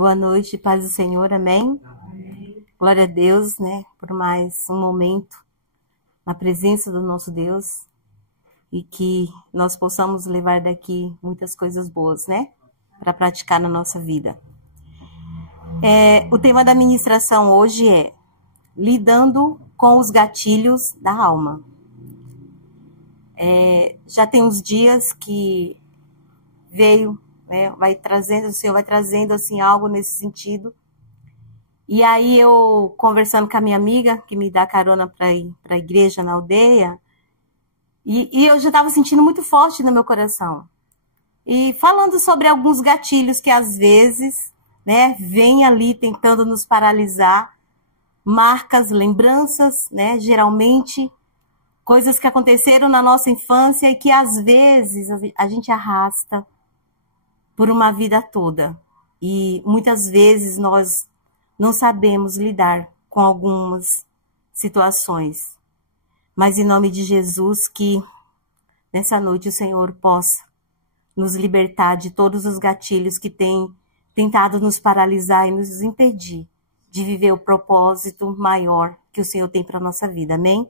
Boa noite, paz do Senhor, amém? Glória a Deus, né, por mais um momento na presença do nosso Deus e que nós possamos levar daqui muitas coisas boas, né, para praticar na nossa vida. O tema da ministração hoje é lidando com os gatilhos da alma. Já tem uns dias que veio, né, o Senhor vai trazendo assim algo nesse sentido. E aí eu conversando com a minha amiga, que me dá carona para ir para a igreja na aldeia, e eu já estava sentindo muito forte no meu coração. E falando sobre alguns gatilhos que às vezes, né, vem ali tentando nos paralisar, marcas, lembranças, né, geralmente coisas que aconteceram na nossa infância e que às vezes a gente arrasta por uma vida toda. E muitas vezes nós não sabemos lidar com algumas situações. Mas em nome de Jesus, que nessa noite o Senhor possa nos libertar de todos os gatilhos que têm tentado nos paralisar e nos impedir de viver o propósito maior que o Senhor tem para a nossa vida. Amém?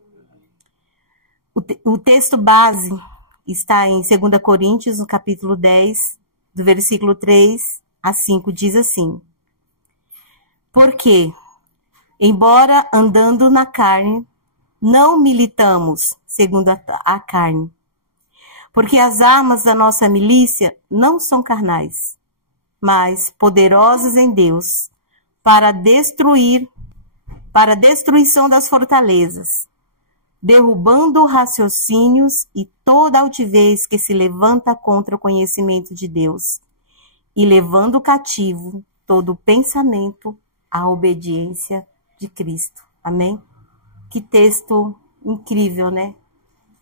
O texto base está em 2 Coríntios, no capítulo 10, do versículo 3 a 5, diz assim: Porque, embora andando na carne, não militamos segundo a carne. Porque as armas da nossa milícia não são carnais, mas poderosas em Deus, para a destruição das fortalezas, derrubando raciocínios e toda altivez que se levanta contra o conhecimento de Deus, e levando cativo todo pensamento à obediência de Cristo. Amém? Que texto incrível, né?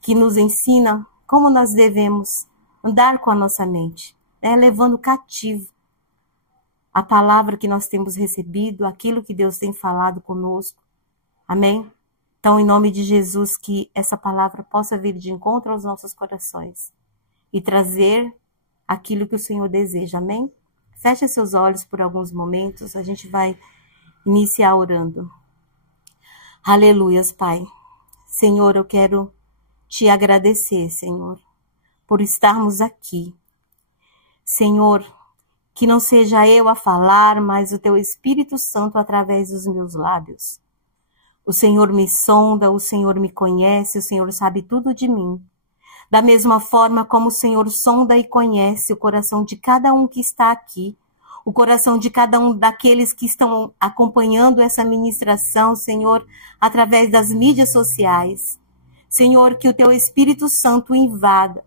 Que nos ensina como nós devemos andar com a nossa mente, né? Levando cativo a palavra que nós temos recebido, aquilo que Deus tem falado conosco. Amém? Então, em nome de Jesus, que essa palavra possa vir de encontro aos nossos corações e trazer aquilo que o Senhor deseja. Amém? Feche seus olhos por alguns momentos, a gente vai iniciar orando. Aleluias, Pai. Senhor, eu quero te agradecer, Senhor, por estarmos aqui. Senhor, que não seja eu a falar, mas o Teu Espírito Santo através dos meus lábios. O Senhor me sonda, o Senhor me conhece, o Senhor sabe tudo de mim. Da mesma forma como o Senhor sonda e conhece o coração de cada um que está aqui, o coração de cada um daqueles que estão acompanhando essa ministração, Senhor, através das mídias sociais. Senhor, que o Teu Espírito Santo invada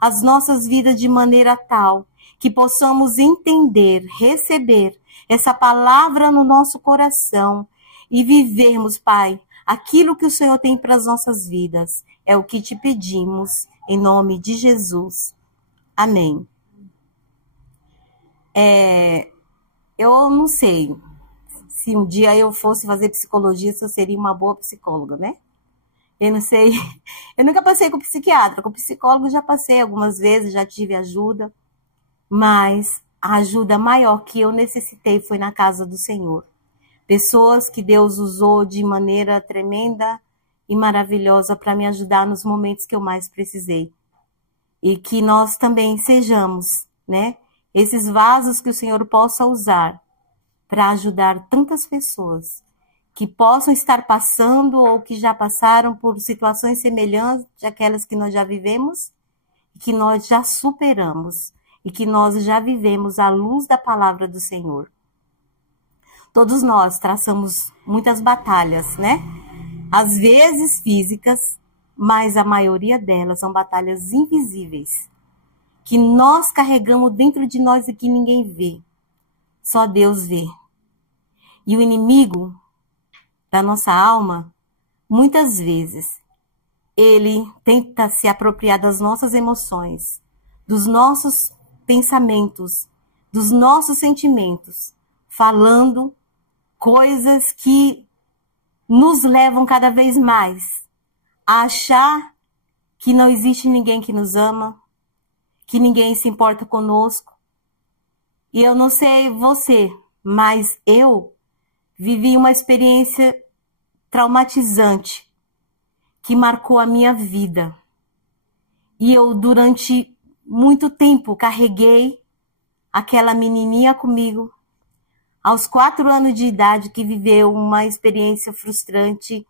as nossas vidas de maneira tal que possamos entender, receber essa palavra no nosso coração e vivermos, Pai, aquilo que o Senhor tem para as nossas vidas. É o que te pedimos, em nome de Jesus. Amém. Eu não sei se um dia eu fosse fazer psicologia, se eu seria uma boa psicóloga, né? Eu não sei. Eu nunca passei com psiquiatra. Com psicólogo já passei algumas vezes, já tive ajuda. Mas a ajuda maior que eu necessitei foi na casa do Senhor. Pessoas que Deus usou de maneira tremenda e maravilhosa para me ajudar nos momentos que eu mais precisei. E que nós também sejamos, né, esses vasos que o Senhor possa usar para ajudar tantas pessoas que possam estar passando ou que já passaram por situações semelhantes àquelas que nós já vivemos e que nós já superamos e que nós já vivemos à luz da palavra do Senhor. Todos nós traçamos muitas batalhas, né? Às vezes físicas, mas a maioria delas são batalhas invisíveis, que nós carregamos dentro de nós e que ninguém vê. Só Deus vê. E o inimigo da nossa alma, muitas vezes, ele tenta se apropriar das nossas emoções, dos nossos pensamentos, dos nossos sentimentos, falando coisas que nos levam cada vez mais a achar que não existe ninguém que nos ama, que ninguém se importa conosco. E eu não sei você, mas eu vivi uma experiência traumatizante que marcou a minha vida. E eu, durante muito tempo, carreguei aquela menininha comigo, aos 4 anos de idade, que viveu uma experiência frustrante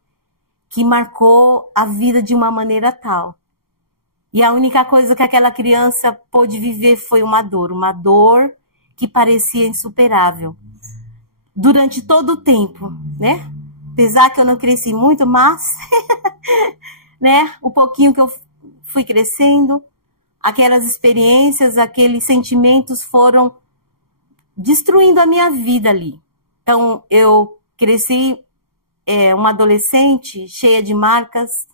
que marcou a vida de uma maneira tal. E a única coisa que aquela criança pôde viver foi uma dor que parecia insuperável. Durante todo o tempo, né? Apesar que eu não cresci muito, mas, né? O pouquinho que eu fui crescendo, aquelas experiências, aqueles sentimentos foram destruindo a minha vida ali. Então, eu cresci uma adolescente cheia de marcas,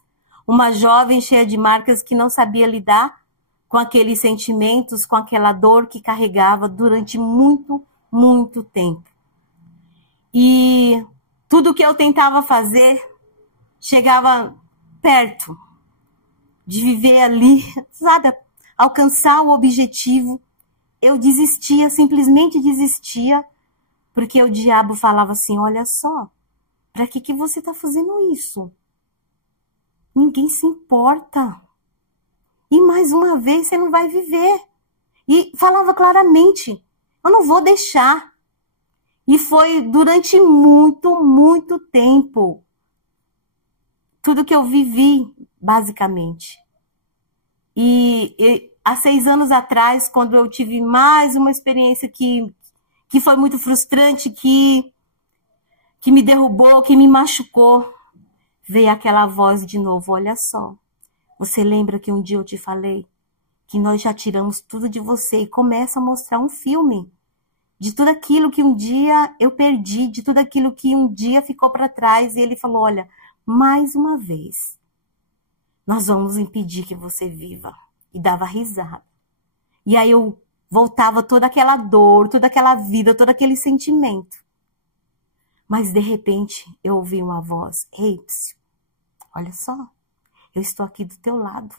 uma jovem cheia de marcas que não sabia lidar com aqueles sentimentos, com aquela dor que carregava durante muito, muito tempo. E tudo que eu tentava fazer chegava perto de viver ali, sabe, alcançar o objetivo. Eu desistia, simplesmente desistia, porque o diabo falava assim, olha só, para que você está fazendo isso? Ninguém se importa. E mais uma vez você não vai viver. E falava claramente, eu não vou deixar. E foi durante muito, muito tempo. Tudo que eu vivi, basicamente. E há 6 anos atrás, quando eu tive mais uma experiência que foi muito frustrante, que me derrubou, que me machucou, veio aquela voz de novo, olha só. Você lembra que um dia eu te falei que nós já tiramos tudo de você e começa a mostrar um filme de tudo aquilo que um dia eu perdi, de tudo aquilo que um dia ficou para trás. E ele falou, olha, mais uma vez, nós vamos impedir que você viva. E dava risada. E aí eu voltava toda aquela dor, toda aquela vida, todo aquele sentimento. Mas de repente eu ouvi uma voz, ei, psiu, olha só, eu estou aqui do teu lado.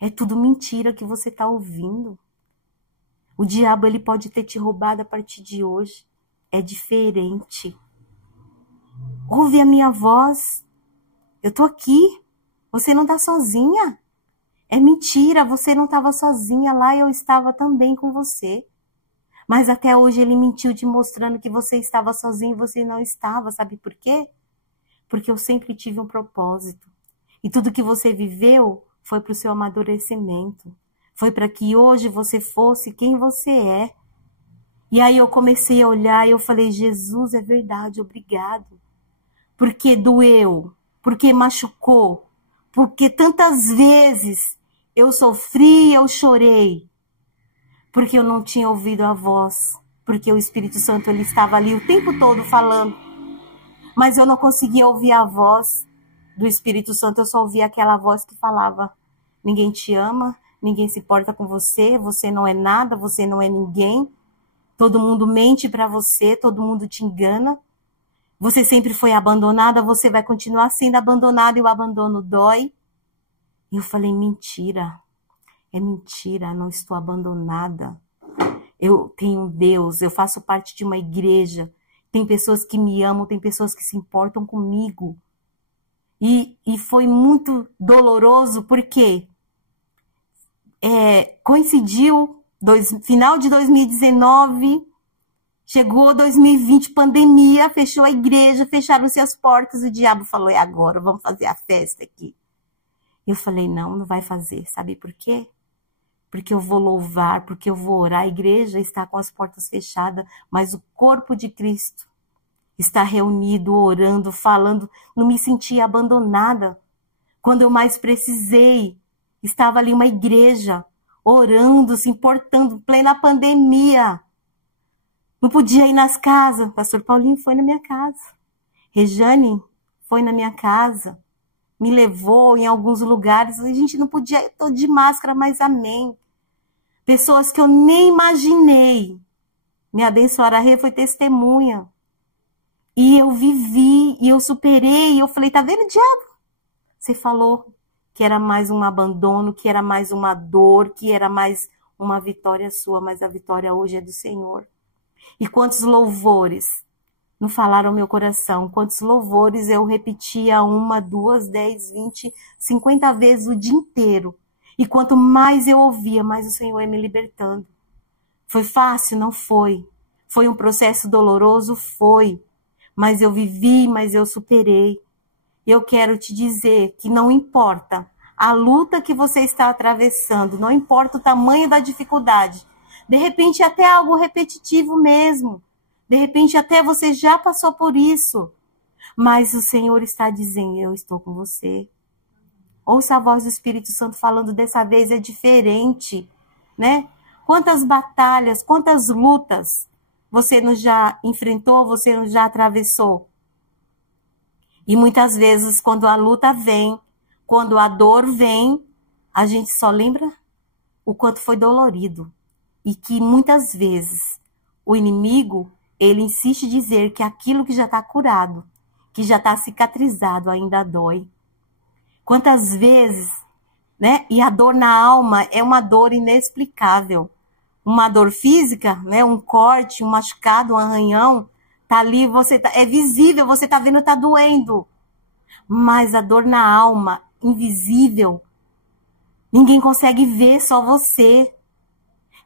É tudo mentira que você está ouvindo. O diabo, ele pode ter te roubado a partir de hoje. É diferente. Ouve a minha voz. Eu estou aqui. Você não está sozinha. É mentira, você não estava sozinha lá, eu estava também com você. Mas até hoje ele mentiu te mostrando que você estava sozinho e você não estava. Sabe por quê? Porque eu sempre tive um propósito. E tudo que você viveu foi para o seu amadurecimento. Foi para que hoje você fosse quem você é. E aí eu comecei a olhar e eu falei, Jesus, é verdade, obrigado. Porque doeu, porque machucou, porque tantas vezes eu sofri, eu chorei. Porque eu não tinha ouvido a voz. Porque o Espírito Santo, ele estava ali o tempo todo falando. Mas eu não conseguia ouvir a voz do Espírito Santo, eu só ouvia aquela voz que falava, ninguém te ama, ninguém se importa com você, você não é nada, você não é ninguém, todo mundo mente para você, todo mundo te engana, você sempre foi abandonada, você vai continuar sendo abandonada e o abandono dói. E eu falei, mentira, é mentira, não estou abandonada. Eu tenho Deus, eu faço parte de uma igreja, tem pessoas que me amam, tem pessoas que se importam comigo. E foi muito doloroso porque coincidiu, final de 2019, chegou 2020, pandemia, fechou a igreja, fecharam-se as portas, o diabo falou, é agora, vamos fazer a festa aqui. Eu falei, não vai fazer, sabe por quê? Porque eu vou louvar, porque eu vou orar, a igreja está com as portas fechadas, mas o corpo de Cristo está reunido, orando, falando, não me sentia abandonada. Quando eu mais precisei, estava ali uma igreja, orando, se importando, plena pandemia. Não podia ir nas casas. Pastor Paulinho foi na minha casa. Rejane foi na minha casa. Me levou em alguns lugares. A gente não podia ir todo de máscara, mas amém. Pessoas que eu nem imaginei. Minha abençoada Rê foi testemunha. E eu vivi, e eu superei, e eu falei, tá vendo, diabo? Você falou que era mais um abandono, que era mais uma dor, que era mais uma vitória sua, mas a vitória hoje é do Senhor. E quantos louvores não falaram ao meu coração, quantos louvores eu repetia 1, 2, 10, 20, 50 vezes o dia inteiro. E quanto mais eu ouvia, mais o Senhor ia me libertando. Foi fácil? Não foi. Foi um processo doloroso? Foi. Mas eu vivi, mas eu superei. Eu quero te dizer que não importa a luta que você está atravessando, não importa o tamanho da dificuldade. De repente até algo repetitivo mesmo. De repente até você já passou por isso. Mas o Senhor está dizendo, eu estou com você. Ouça a voz do Espírito Santo falando, dessa vez é diferente, né? Quantas batalhas, quantas lutas você não já enfrentou, você não já atravessou? E muitas vezes, quando a luta vem, quando a dor vem, a gente só lembra o quanto foi dolorido. E que muitas vezes o inimigo, ele insiste em dizer que aquilo que já está curado, que já está cicatrizado, ainda dói. Quantas vezes, né? E a dor na alma é uma dor inexplicável. Uma dor física, né? Um corte, um machucado, um arranhão, tá ali, é visível, você tá vendo, tá doendo. Mas a dor na alma, invisível, ninguém consegue ver, só você.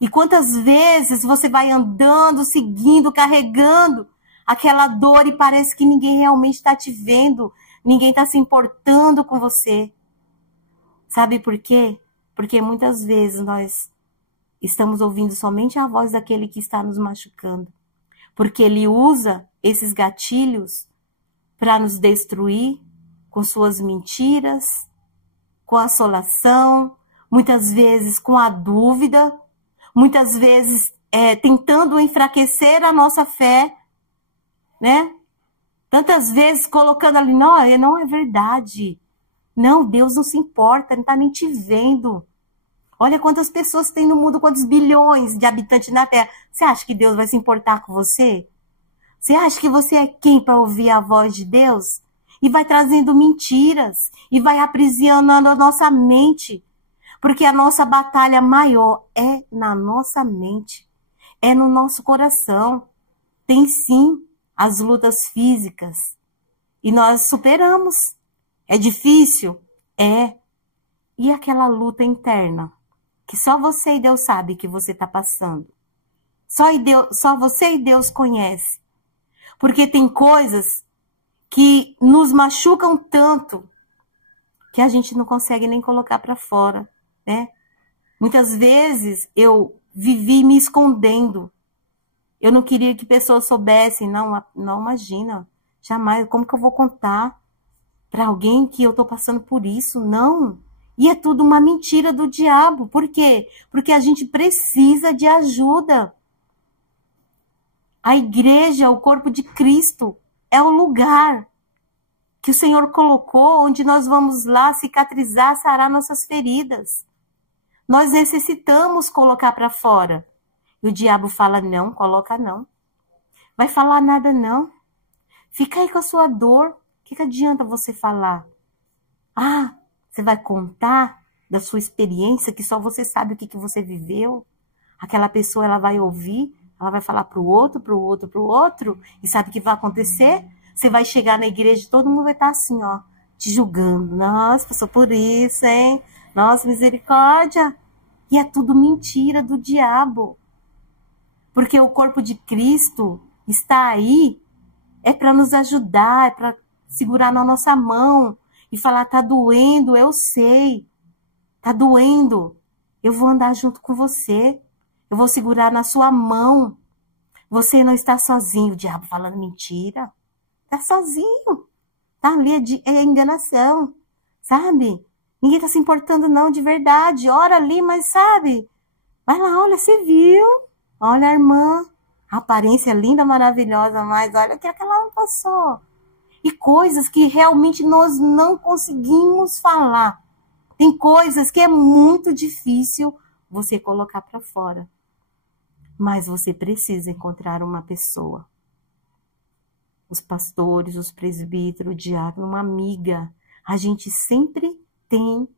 E quantas vezes você vai andando, seguindo, carregando aquela dor e parece que ninguém realmente está te vendo, ninguém está se importando com você. Sabe por quê? Porque muitas vezes nós estamos ouvindo somente a voz daquele que está nos machucando. Porque ele usa esses gatilhos para nos destruir com suas mentiras, com a assolação, muitas vezes com a dúvida, muitas vezes tentando enfraquecer a nossa fé, né? Tantas vezes colocando ali, não é verdade. Não, Deus não se importa, não está nem te vendo. Olha quantas pessoas tem no mundo, quantos bilhões de habitantes na Terra. Você acha que Deus vai se importar com você? Você acha que você é quem para ouvir a voz de Deus? E vai trazendo mentiras, e vai aprisionando a nossa mente. Porque a nossa batalha maior é na nossa mente, é no nosso coração. Tem sim as lutas físicas, e nós superamos. É difícil? É. E aquela luta interna, que só você e Deus sabe que você está passando. Só você e Deus conhece. Porque tem coisas que nos machucam tanto que a gente não consegue nem colocar para fora, né? Muitas vezes eu vivi me escondendo. Eu não queria que pessoas soubessem. Não imagina. Jamais. Como que eu vou contar para alguém que eu estou passando por isso? Não. E é tudo uma mentira do diabo. Por quê? Porque a gente precisa de ajuda. A igreja, o corpo de Cristo, é o lugar que o Senhor colocou, onde nós vamos lá cicatrizar, sarar nossas feridas. Nós necessitamos colocar para fora. E o diabo fala, não, coloca não. Vai falar nada não. Fica aí com a sua dor. O que adianta você falar? Ah, você vai contar da sua experiência, que só você sabe o que você viveu? Aquela pessoa, ela vai ouvir, ela vai falar pro outro, e sabe o que vai acontecer? Você vai chegar na igreja e todo mundo vai estar assim, ó, te julgando. Nossa, passou por isso, hein? Nossa, misericórdia. E é tudo mentira do diabo. Porque o corpo de Cristo está aí, é para nos ajudar, é para segurar na nossa mão e falar, tá doendo, eu sei. Tá doendo. Eu vou andar junto com você. Eu vou segurar na sua mão. Você não está sozinho. O diabo falando mentira. Tá sozinho. Tá ali, é enganação. Sabe? Ninguém tá se importando não, de verdade. Ora ali, mas sabe? Vai lá, olha, você viu? Olha a irmã. A aparência linda, maravilhosa, mas olha o que ela passou. E coisas que realmente nós não conseguimos falar. Tem coisas que é muito difícil você colocar para fora. Mas você precisa encontrar uma pessoa. Os pastores, os presbíteros, o diácono, uma amiga. A gente sempre tem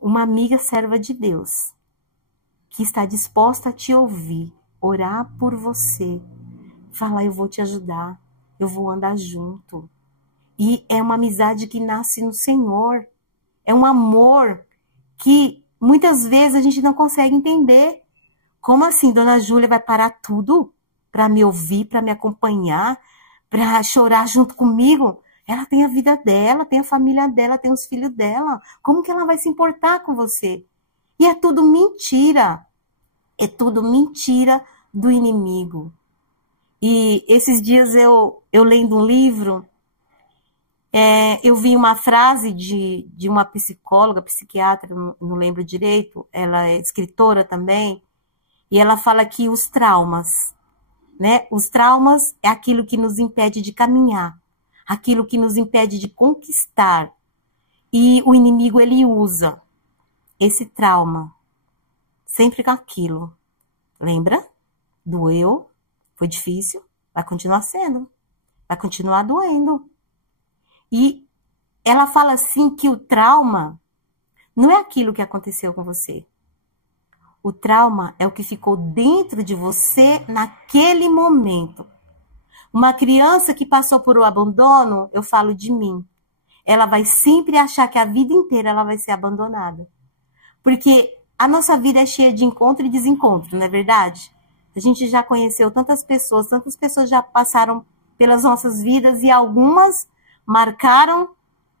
uma amiga serva de Deus que está disposta a te ouvir, orar por você, Falar, eu vou te ajudar, eu vou andar junto. E é uma amizade que nasce no Senhor. É um amor que muitas vezes a gente não consegue entender. Como assim, Dona Júlia vai parar tudo para me ouvir, para me acompanhar, para chorar junto comigo? Ela tem a vida dela, tem a família dela, tem os filhos dela. Como que ela vai se importar com você? E é tudo mentira. É tudo mentira do inimigo. E esses dias eu lendo um livro, eu vi uma frase de uma psicóloga, psiquiatra, não lembro direito, ela é escritora também, e ela fala que os traumas, né? Os traumas é aquilo que nos impede de caminhar, aquilo que nos impede de conquistar. E o inimigo, ele usa esse trauma sempre com aquilo. Lembra? Doeu, foi difícil, vai continuar sendo, vai continuar doendo. E ela fala assim que o trauma não é aquilo que aconteceu com você. O trauma é o que ficou dentro de você naquele momento. Uma criança que passou por o abandono, eu falo de mim, ela vai sempre achar que a vida inteira ela vai ser abandonada. Porque a nossa vida é cheia de encontro e desencontro, não é verdade? A gente já conheceu tantas pessoas já passaram pelas nossas vidas e algumas marcaram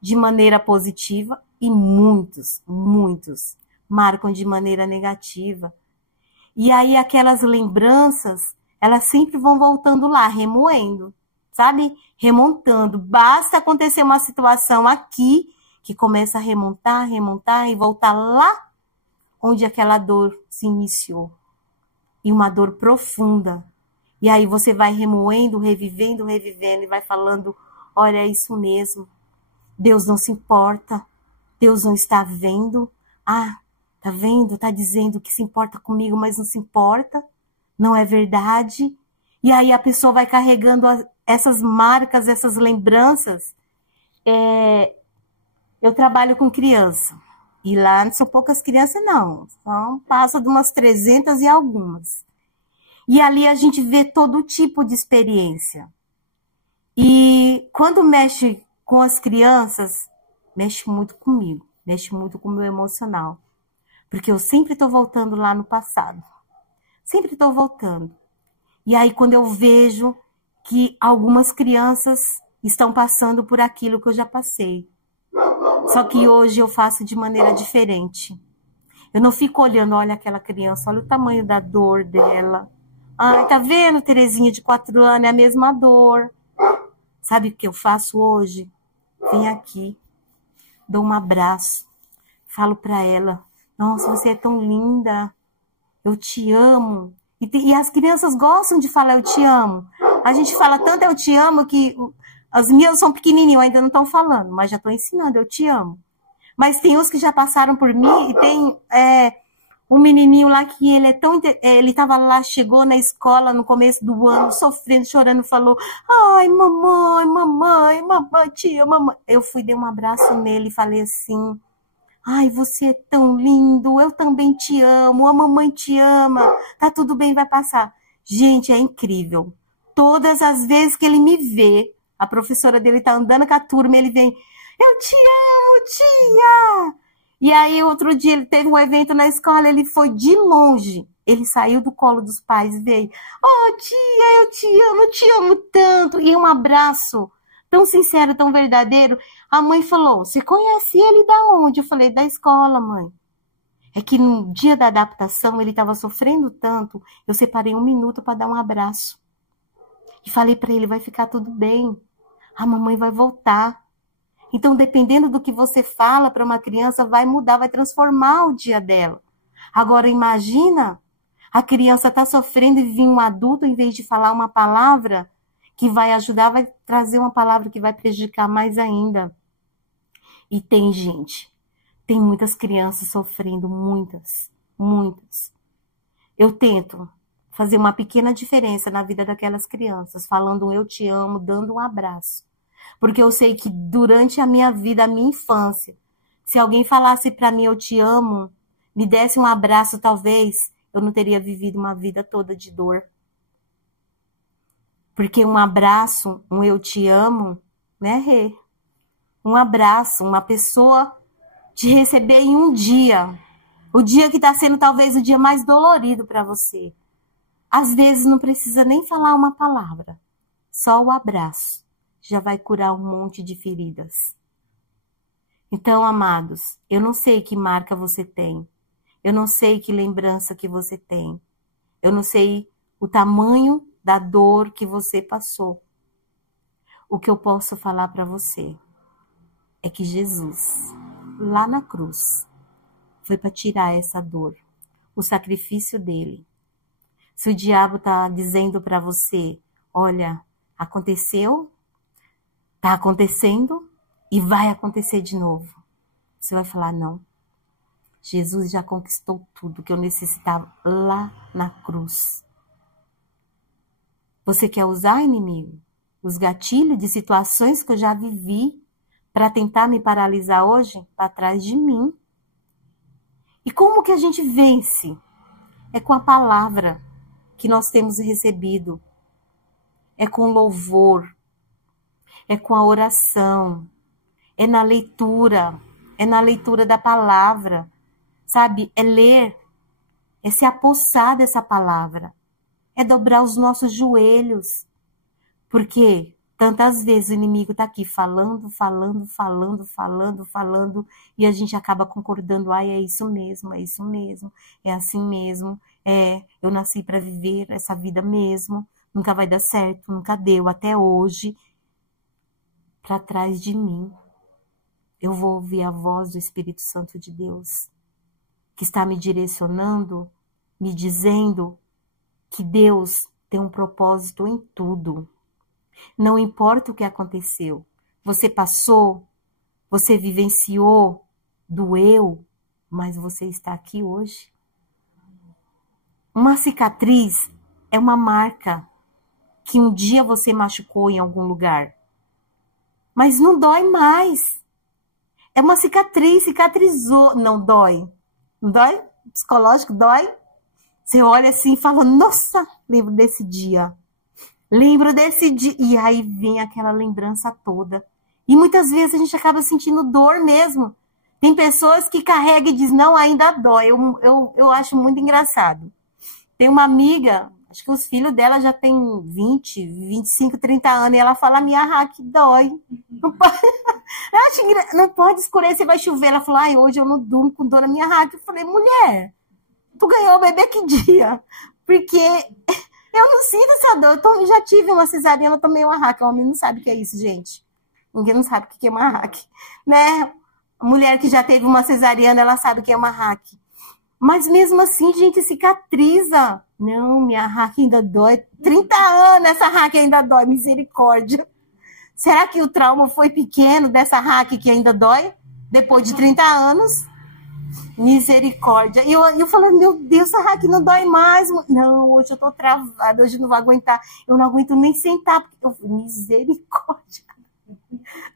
de maneira positiva e muitos marcam de maneira negativa. E aí aquelas lembranças, elas sempre vão voltando lá, remoendo, sabe? Remontando. Basta acontecer uma situação aqui que começa a remontar e voltar lá onde aquela dor se iniciou. E uma dor profunda. E aí você vai remoendo, revivendo e vai falando, olha, é isso mesmo. Deus não se importa. Deus não está vendo. Ah, tá vendo? Tá dizendo que se importa comigo, mas não se importa. Não é verdade. E aí a pessoa vai carregando essas marcas, essas lembranças. Eu trabalho com criança. E lá não são poucas crianças, não. Passa de umas 300 e algumas. E ali a gente vê todo tipo de experiência. E quando mexe com as crianças, mexe muito comigo. Mexe muito com o meu emocional. Porque eu sempre estou voltando lá no passado. Sempre estou voltando. E aí quando eu vejo que algumas crianças estão passando por aquilo que eu já passei. Só que hoje eu faço de maneira diferente. Eu não fico olhando, olha aquela criança, olha o tamanho da dor dela. Ai, tá vendo, Terezinha de 4 anos, é a mesma dor. Sabe o que eu faço hoje? Vem aqui, dou um abraço, falo pra ela, nossa, você é tão linda, eu te amo. E as crianças gostam de falar eu te amo. A gente fala tanto eu te amo que as minhas são pequenininhas, ainda não estão falando, mas já estou ensinando, eu te amo. Mas tem uns que já passaram por mim e tem um menininho lá que ele é tão... Ele estava lá, chegou na escola no começo do ano, sofrendo, chorando, falou, ai, mamãe, te amo, mamãe. Eu fui, dei um abraço nele e falei assim, ai, você é tão lindo, eu também te amo, a mamãe te ama, tá tudo bem, vai passar. Gente, é incrível. Todas as vezes que ele me vê, a professora dele tá andando com a turma, ele vem, eu te amo, tia! E aí, outro dia, ele teve um evento na escola, ele foi de longe. Ele saiu do colo dos pais e veio, oh, tia, eu te amo tanto. E um abraço tão sincero, tão verdadeiro. A mãe falou, você conhece ele da onde? Eu falei, da escola, mãe. É que no dia da adaptação, ele estava sofrendo tanto, eu separei 1 minuto para dar um abraço. E falei para ele, vai ficar tudo bem. A mamãe vai voltar. Então, dependendo do que você fala para uma criança, vai mudar, vai transformar o dia dela. Agora, imagina, a criança está sofrendo e vir um adulto, em vez de falar uma palavra que vai ajudar, vai trazer uma palavra que vai prejudicar mais ainda. E tem gente, tem muitas crianças sofrendo, muitas. Eu tento fazer uma pequena diferença na vida daquelas crianças, falando eu te amo, dando um abraço. Porque eu sei que durante a minha vida, a minha infância, se alguém falasse para mim eu te amo, me desse um abraço, talvez eu não teria vivido uma vida toda de dor. Porque um abraço, um eu te amo, né, Rê? Um abraço, uma pessoa te receber em um dia. O dia que está sendo talvez o dia mais dolorido para você. Às vezes não precisa nem falar uma palavra. Só o abraço já vai curar um monte de feridas. Então, amados, eu não sei que marca você tem. Eu não sei que lembrança que você tem. Eu não sei o tamanho da dor que você passou. O que eu posso falar para você é que Jesus, lá na cruz, foi para tirar essa dor. O sacrifício dele. Se o diabo está dizendo para você, olha, aconteceu, está acontecendo e vai acontecer de novo. Você vai falar, não. Jesus já conquistou tudo que eu necessitava lá na cruz. Você quer usar, inimigo, os gatilhos de situações que eu já vivi para tentar me paralisar hoje? Para trás de mim. E como que a gente vence? É com a palavra que nós temos recebido. É com louvor. É com a oração. É na leitura. É na leitura da palavra. Sabe? É ler. É se apossar dessa palavra. É dobrar os nossos joelhos. Porque tantas vezes o inimigo está aqui falando, e a gente acaba concordando, ai, é isso mesmo, é assim mesmo, eu nasci para viver essa vida mesmo, nunca vai dar certo, nunca deu, até hoje. Para trás de mim, eu vou ouvir a voz do Espírito Santo de Deus, que está me direcionando, me dizendo que Deus tem um propósito em tudo. Não importa o que aconteceu, você passou, você vivenciou, doeu, mas você está aqui hoje. Uma cicatriz é uma marca que um dia você machucou em algum lugar, mas não dói mais. É uma cicatriz, cicatrizou, não dói. Não dói? Psicológico dói? Você olha assim e fala, nossa, lembro desse dia. Lembro desse dia. E aí vem aquela lembrança toda. E muitas vezes a gente acaba sentindo dor mesmo. Tem pessoas que carregam e dizem, não, ainda dói. Eu acho muito engraçado. Tem uma amiga, acho que os filhos dela já têm 20, 25, 30 anos, e ela fala, minha hack dói. Não pode, não pode escurecer, vai chover. Ela falou, ai, hoje eu não durmo com dor na minha hack. Eu falei, mulher, tu ganhou o bebê que dia? Porque eu não sinto essa dor. Eu já tive uma cesariana, eu tomei uma hack. O homem não sabe o que é isso, gente. Ninguém não sabe o que é uma hack, né? A mulher que já teve uma cesariana, ela sabe o que é uma hack. Mas mesmo assim, gente, cicatriza. Não, minha hack ainda dói. 30 anos essa hack ainda dói, misericórdia. Será que o trauma foi pequeno dessa hack que ainda dói? Depois de 30 anos? Misericórdia. E eu falei, meu Deus, essa hack não dói mais. Não, hoje eu tô travada, hoje eu não vou aguentar. Eu não aguento nem sentar. Misericórdia.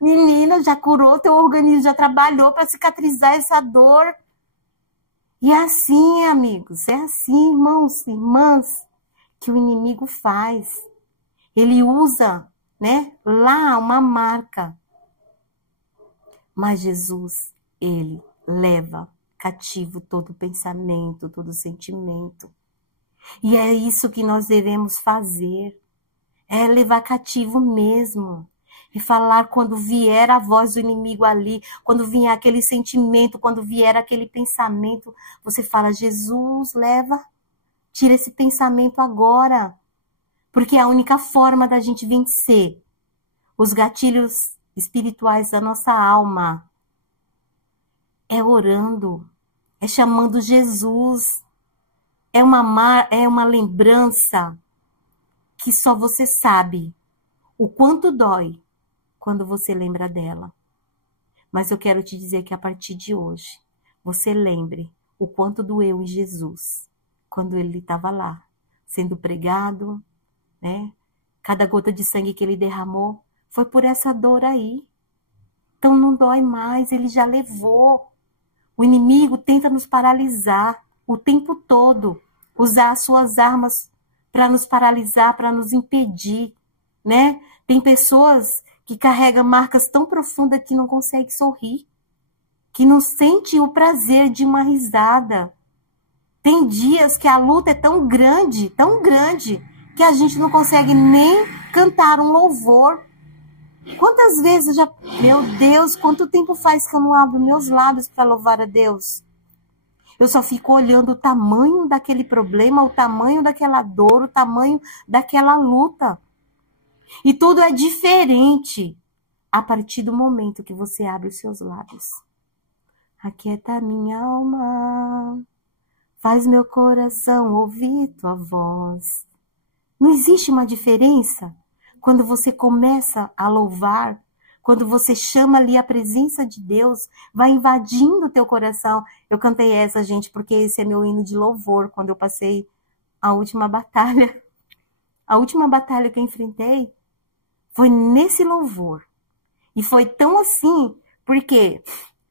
Menina, já curou, teu organismo já trabalhou para cicatrizar essa dor. E é assim, amigos, é assim, irmãos, irmãs, que o inimigo faz. Ele usa, né, lá uma marca. Mas Jesus, ele leva cativo todo pensamento, todo sentimento. E é isso que nós devemos fazer. É levar cativo mesmo. E falar quando vier a voz do inimigo ali, quando vier aquele sentimento, quando vier aquele pensamento, você fala, Jesus, leva, tira esse pensamento agora. Porque é a única forma da gente vencer os gatilhos espirituais da nossa alma é orando, é chamando Jesus, é uma lembrança que só você sabe o quanto dói quando você lembra dela. Mas eu quero te dizer que a partir de hoje, você lembre o quanto doeu em Jesus, quando ele estava lá, sendo pregado, né? Cada gota de sangue que ele derramou foi por essa dor aí. Então não dói mais, ele já levou. O inimigo tenta nos paralisar o tempo todo, usar as suas armas para nos paralisar, para nos impedir né? Tem pessoas que carregam marcas tão profundas que não conseguem sorrir, que não sente o prazer de uma risada. Tem dias que a luta é tão grande, que a gente não consegue nem cantar um louvor. Quantas vezes já... Meu Deus, quanto tempo faz que eu não abro meus lábios para louvar a Deus? Eu só fico olhando o tamanho daquele problema, o tamanho daquela dor, o tamanho daquela luta. E tudo é diferente a partir do momento que você abre os seus lábios. Aquieta minha alma, faz meu coração ouvir tua voz. Não existe uma diferença quando você começa a louvar, quando você chama ali a presença de Deus, vai invadindo o teu coração. Eu cantei essa, gente, porque esse é meu hino de louvor, quando eu passei a última batalha. A última batalha que eu enfrentei foi nesse louvor. E foi tão assim, porque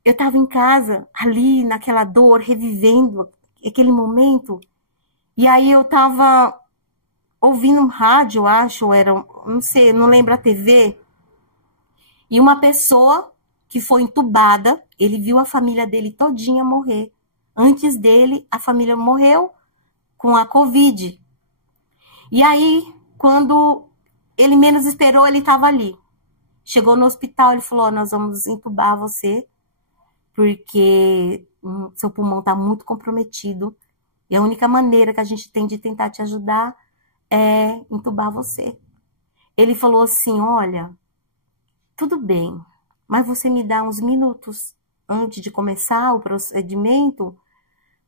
eu estava em casa, ali naquela dor, revivendo aquele momento. E aí eu estava ouvindo um rádio, acho, era, não sei, não lembro a TV. E uma pessoa que foi entubada, ele viu a família dele todinha morrer. Antes dele, a família morreu com a Covid. E aí, quando ele menos esperou, ele estava ali. Chegou no hospital, ele falou, nós vamos entubar você, porque seu pulmão está muito comprometido. E a única maneira que a gente tem de tentar te ajudar é entubar você. Ele falou assim, olha, tudo bem, mas você me dá uns minutos antes de começar o procedimento,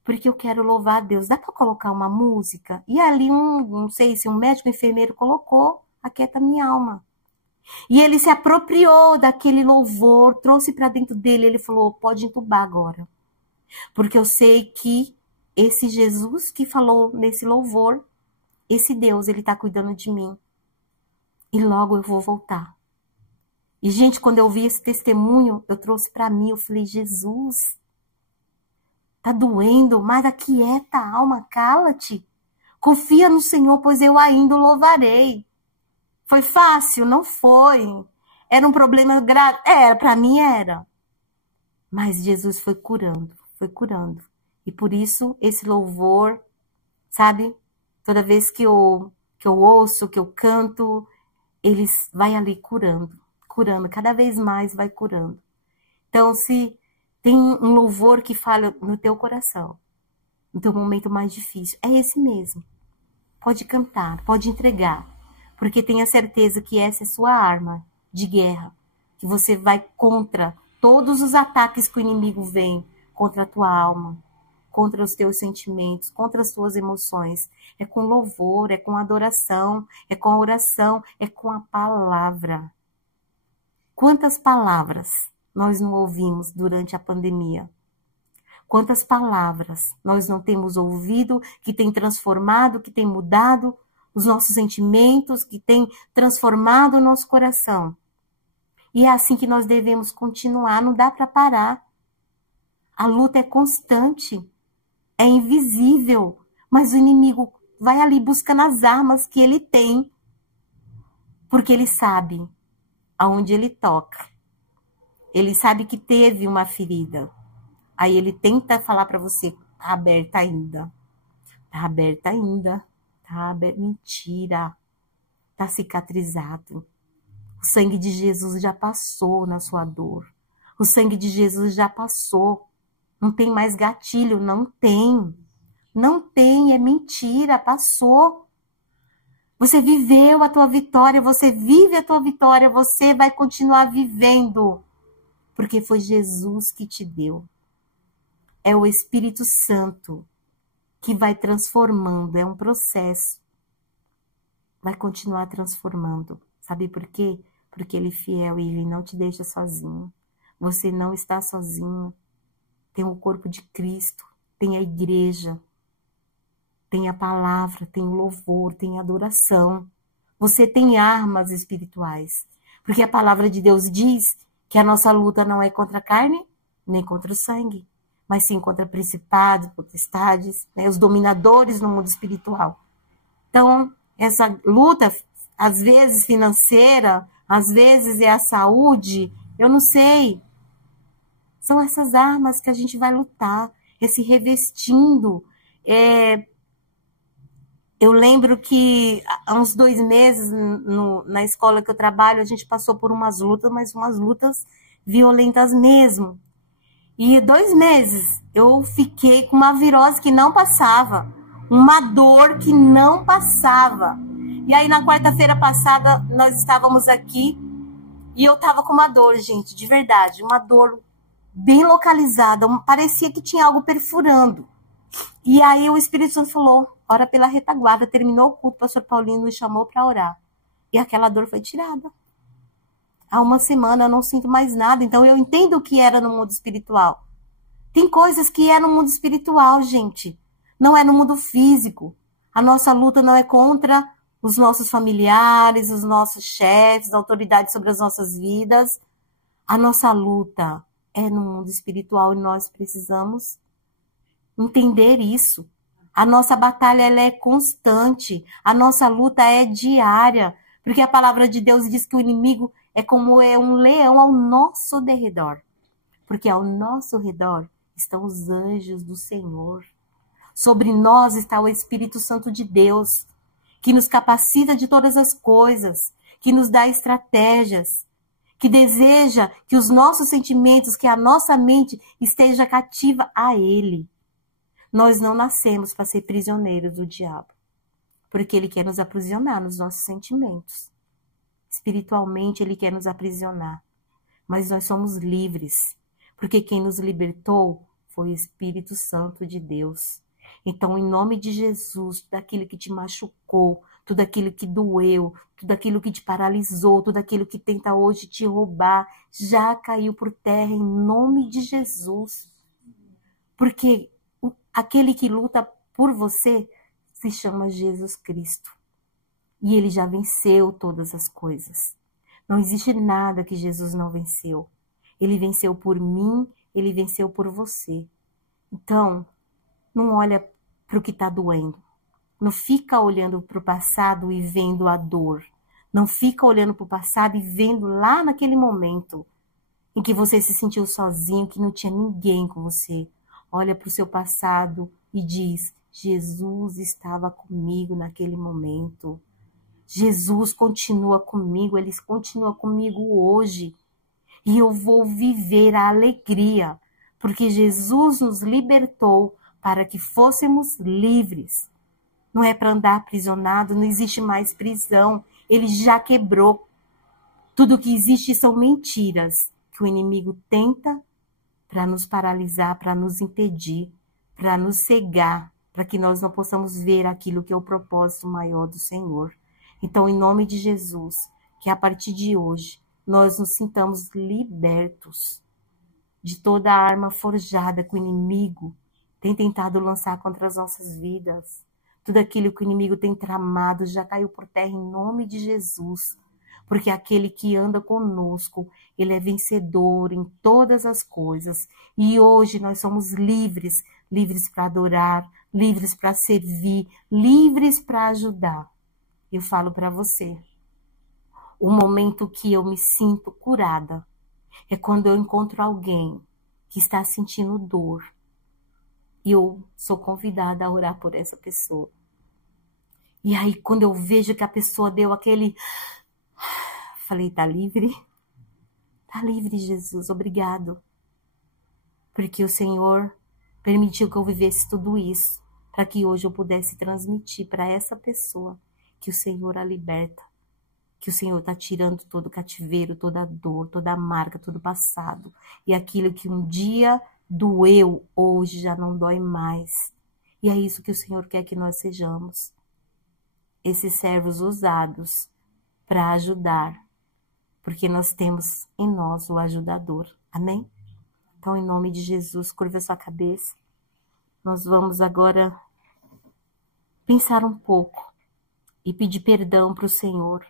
porque eu quero louvar a Deus. Dá para colocar uma música? E ali, não sei se um médico enfermeiro colocou, Aquieta minha alma. E ele se apropriou daquele louvor, trouxe para dentro dele, ele falou, pode entubar agora. Porque eu sei que esse Jesus que falou nesse louvor, esse Deus, ele está cuidando de mim. E logo eu vou voltar. E, gente, quando eu vi esse testemunho, eu trouxe para mim, eu falei, Jesus, tá doendo, mas aquieta a alma, cala-te. Confia no Senhor, pois eu ainda o louvarei. Foi fácil? Não foi. Era um problema grave? Era, para mim era. Mas Jesus foi curando, foi curando. E por isso, esse louvor, sabe? Toda vez que eu ouço, que eu canto, eles vai ali curando, cada vez mais vai curando. Então, se tem um louvor que fala no teu coração, no teu momento mais difícil, é esse mesmo. Pode cantar, pode entregar, porque tenha certeza que essa é sua arma de guerra, que você vai contra todos os ataques que o inimigo vem contra a tua alma, contra os teus sentimentos, contra as tuas emoções. É com louvor, é com adoração, é com a oração, é com a palavra. Quantas palavras nós não ouvimos durante a pandemia? Quantas palavras nós não temos ouvido que tem transformado, que tem mudado os nossos sentimentos, que tem transformado o nosso coração? E é assim que nós devemos continuar, não dá para parar. A luta é constante, é invisível, mas o inimigo vai ali buscando as armas que ele tem, porque ele sabe aonde ele toca. Ele sabe que teve uma ferida. Aí ele tenta falar para você, tá aberta ainda. Tá aberta ainda. Tá aberta. Mentira. Tá cicatrizado. O sangue de Jesus já passou na sua dor. O sangue de Jesus já passou. Não tem mais gatilho, não tem. Não tem, é mentira, passou. Você viveu a tua vitória, você vive a tua vitória, você vai continuar vivendo. Porque foi Jesus que te deu. É o Espírito Santo que vai transformando, é um processo. Vai continuar transformando. Sabe por quê? Porque ele é fiel e ele não te deixa sozinho. Você não está sozinho. Tem o corpo de Cristo, tem a igreja, tem a palavra, tem o louvor, tem a adoração. Você tem armas espirituais. Porque a palavra de Deus diz que a nossa luta não é contra a carne, nem contra o sangue, mas sim contra principados, potestades, né, os dominadores no mundo espiritual. Então, essa luta, às vezes financeira, às vezes é a saúde, eu não sei. São essas armas que a gente vai lutar, se revestindo. Eu lembro que há uns 2 meses, na escola que eu trabalho, a gente passou por umas lutas, mas umas lutas violentas mesmo. E 2 meses eu fiquei com uma virose que não passava, uma dor que não passava. E aí na quarta-feira passada nós estávamos aqui e eu estava com uma dor, gente, de verdade, uma dor bem localizada, parecia que tinha algo perfurando. E aí o Espírito Santo falou, ora pela retaguarda, terminou o culto, o pastor Paulinho nos chamou para orar. E aquela dor foi tirada. Há uma semana eu não sinto mais nada, então eu entendo o que era no mundo espiritual. Tem coisas que é no mundo espiritual, gente. Não é no mundo físico. A nossa luta não é contra os nossos familiares, os nossos chefes, a autoridade sobre as nossas vidas. A nossa luta é no mundo espiritual e nós precisamos entender isso. A nossa batalha ela é constante. A nossa luta é diária. Porque a palavra de Deus diz que o inimigo é como um leão ao nosso derredor. Porque ao nosso redor estão os anjos do Senhor. Sobre nós está o Espírito Santo de Deus, que nos capacita de todas as coisas, que nos dá estratégias, que deseja que os nossos sentimentos, que a nossa mente esteja cativa a Ele. Nós não nascemos para ser prisioneiros do diabo, porque ele quer nos aprisionar nos nossos sentimentos. Espiritualmente, ele quer nos aprisionar, mas nós somos livres, porque quem nos libertou foi o Espírito Santo de Deus. Então, em nome de Jesus, tudo aquilo que te machucou, tudo aquilo que doeu, tudo aquilo que te paralisou, tudo aquilo que tenta hoje te roubar, já caiu por terra em nome de Jesus. Porque aquele que luta por você se chama Jesus Cristo. E ele já venceu todas as coisas. Não existe nada que Jesus não venceu. Ele venceu por mim, ele venceu por você. Então, não olha para o que está doendo. Não fica olhando para o passado e vendo a dor. Não fica olhando para o passado e vendo lá naquele momento em que você se sentiu sozinho, que não tinha ninguém com você. Olha para o seu passado e diz, Jesus estava comigo naquele momento. Jesus continua comigo, Ele continua comigo hoje. E eu vou viver a alegria, porque Jesus nos libertou para que fôssemos livres. Não é para andar aprisionado, não existe mais prisão. Ele já quebrou. Tudo que existe são mentiras que o inimigo tenta para nos paralisar, para nos impedir, para nos cegar, para que nós não possamos ver aquilo que é o propósito maior do Senhor. Então, em nome de Jesus, que a partir de hoje nós nos sintamos libertos de toda a arma forjada que o inimigo tem tentado lançar contra as nossas vidas. Tudo aquilo que o inimigo tem tramado já caiu por terra em nome de Jesus. Porque aquele que anda conosco, ele é vencedor em todas as coisas. E hoje nós somos livres, livres para adorar, livres para servir, livres para ajudar. Eu falo para você, o momento que eu me sinto curada é quando eu encontro alguém que está sentindo dor. E eu sou convidada a orar por essa pessoa. E aí, quando eu vejo que a pessoa deu aquele... Falei, tá livre? Tá livre, Jesus, obrigado. Porque o Senhor permitiu que eu vivesse tudo isso, para que hoje eu pudesse transmitir para essa pessoa que o Senhor a liberta, que o Senhor está tirando todo o cativeiro, toda a dor, toda a marca, todo o passado. E aquilo que um dia doeu, hoje já não dói mais. E é isso que o Senhor quer que nós sejamos. Esses servos usados para ajudar, porque nós temos em nós o ajudador. Amém? Então, em nome de Jesus, curva a sua cabeça. Nós vamos agora pensar um pouco e pedir perdão para o Senhor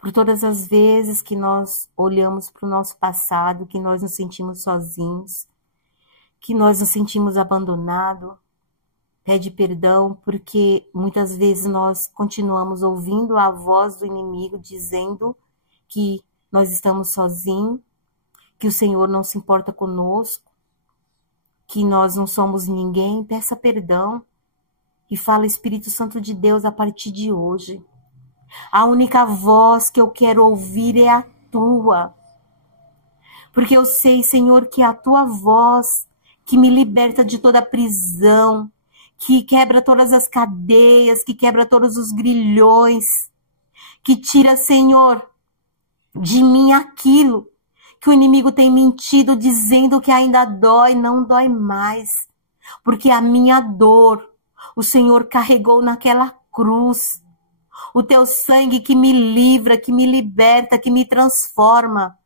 por todas as vezes que nós olhamos para o nosso passado, que nós nos sentimos sozinhos, que nós nos sentimos abandonados. Pede perdão porque muitas vezes nós continuamos ouvindo a voz do inimigo dizendo que nós estamos sozinhos, que o Senhor não se importa conosco, que nós não somos ninguém. Peça perdão e fala: Espírito Santo de Deus, a partir de hoje, a única voz que eu quero ouvir é a tua. Porque eu sei, Senhor, que é a tua voz que me liberta de toda prisão, que quebra todas as cadeias, que quebra todos os grilhões, que tira, Senhor, de mim aquilo que o inimigo tem mentido, dizendo que ainda dói. Não dói mais, porque a minha dor o Senhor carregou naquela cruz. O teu sangue que me livra, que me liberta, que me transforma.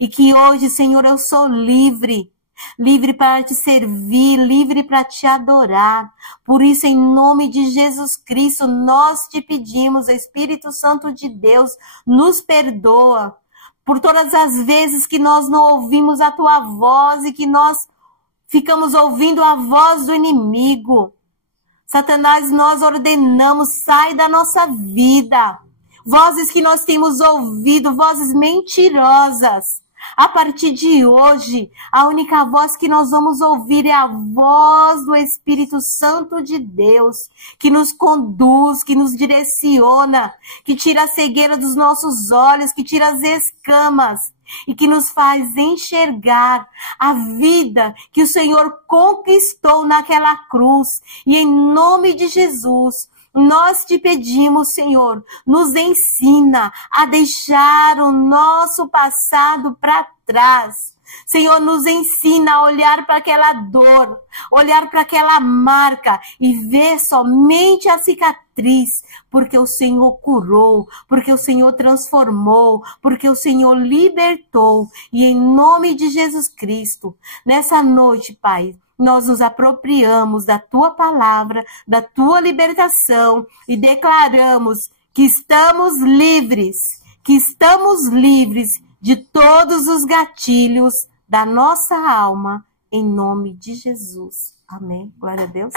E que hoje, Senhor, eu sou livre. Livre para te servir, livre para te adorar. Por isso, em nome de Jesus Cristo, nós te pedimos, Espírito Santo de Deus, nos perdoa por todas as vezes que nós não ouvimos a tua voz e que nós ficamos ouvindo a voz do inimigo. Satanás, nós ordenamos, sai da nossa vida. Vozes que nós temos ouvido, vozes mentirosas. A partir de hoje, a única voz que nós vamos ouvir é a voz do Espírito Santo de Deus, que nos conduz, que nos direciona, que tira a cegueira dos nossos olhos, que tira as escamas e que nos faz enxergar a vida que o Senhor conquistou naquela cruz. E em nome de Jesus, nós te pedimos, Senhor, nos ensina a deixar o nosso passado para trás. Senhor, nos ensina a olhar para aquela dor, olhar para aquela marca e ver somente a cicatriz, porque o Senhor curou, porque o Senhor transformou, porque o Senhor libertou. E em nome de Jesus Cristo, nessa noite, Pai, nós nos apropriamos da tua palavra, da tua libertação e declaramos que estamos livres de todos os gatilhos da nossa alma, em nome de Jesus. Amém. Glória a Deus.